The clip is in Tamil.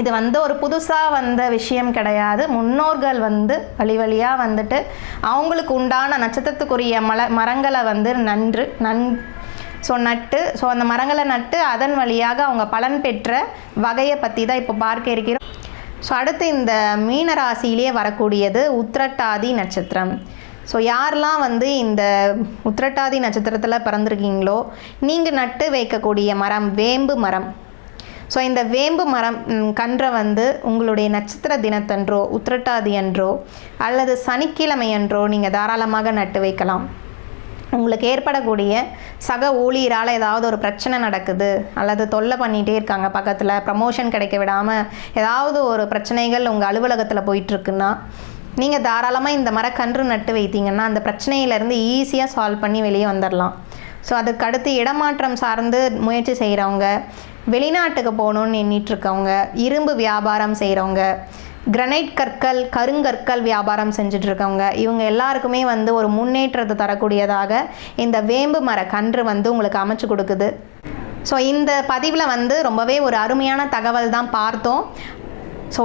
இது வந்து ஒரு புதுசாக வந்த விஷயம் கிடையாது. முன்னோர்கள் வந்து வழி வழியாக வந்துட்டு அவங்களுக்கு உண்டான நட்சத்திரத்துக்குரிய மல மரங்களை வந்து நன்று நன் ஸோ நட்டு ஸோ அந்த மரங்களை நட்டு அதன் வழியாக அவங்க பலன் பெற்ற வகையை பற்றி தான் இப்போ பார்க்க இருக்கிறோம். ஸோ அடுத்து இந்த மீன ராசியிலே வரக்கூடியது உத்திரட்டாதி நட்சத்திரம். ஸோ யாரெல்லாம் வந்து இந்த உத்திரட்டாதி நட்சத்திரத்தில் பிறந்திருக்கீங்களோ நீங்கள் நட்டு வைக்கக்கூடிய மரம் வேம்பு மரம். ஸோ இந்த வேம்பு மரம் கன்றை வந்து உங்களுடைய நட்சத்திர தினத்தன்றோ உத்திரட்டாதி அன்றோ அல்லது சனிக்கிழமை அன்றோ நீங்கள் தாராளமாக நட்டு வைக்கலாம். உங்களுக்கு ஏற்படக்கூடிய சக ஊழியரால் ஏதாவது ஒரு பிரச்சனை நடக்குது அல்லது தொல்லை பண்ணிகிட்டே இருக்காங்க பக்கத்தில் ப்ரமோஷன் கிடைக்க விடாமல் ஏதாவது ஒரு பிரச்சனைகள் உங்கள் அலுவலகத்தில் போயிட்டுருக்குன்னா நீங்கள் தாராளமாக இந்த மரக்கன்று நட்டு வைத்தீங்கன்னா அந்த பிரச்சனையிலேருந்து ஈஸியாக சால்வ் பண்ணி வெளியே வந்துடலாம் ஸோ அதுக்கு அடுத்து இடமாற்றம் சார்ந்து முயற்சி செய்கிறவங்க வெளிநாட்டுக்கு போகணுன்னு எண்ணிட்டு இருக்கவங்க இரும்பு வியாபாரம் செய்கிறவங்க கிரனைட் கற்கள் கருங்கற்கள் வியாபாரம் செஞ்சுட்டு இருக்கவங்க இவங்க எல்லாருக்குமே வந்து ஒரு முன்னேற்றத்தை தரக்கூடியதாக இந்த வேம்பு மர கன்று வந்து உங்களுக்கு அமைச்சு கொடுக்குது. ஸோ இந்த பதிவில் வந்து ரொம்பவே ஒரு அருமையான தகவல் தான் பார்த்தோம். ஸோ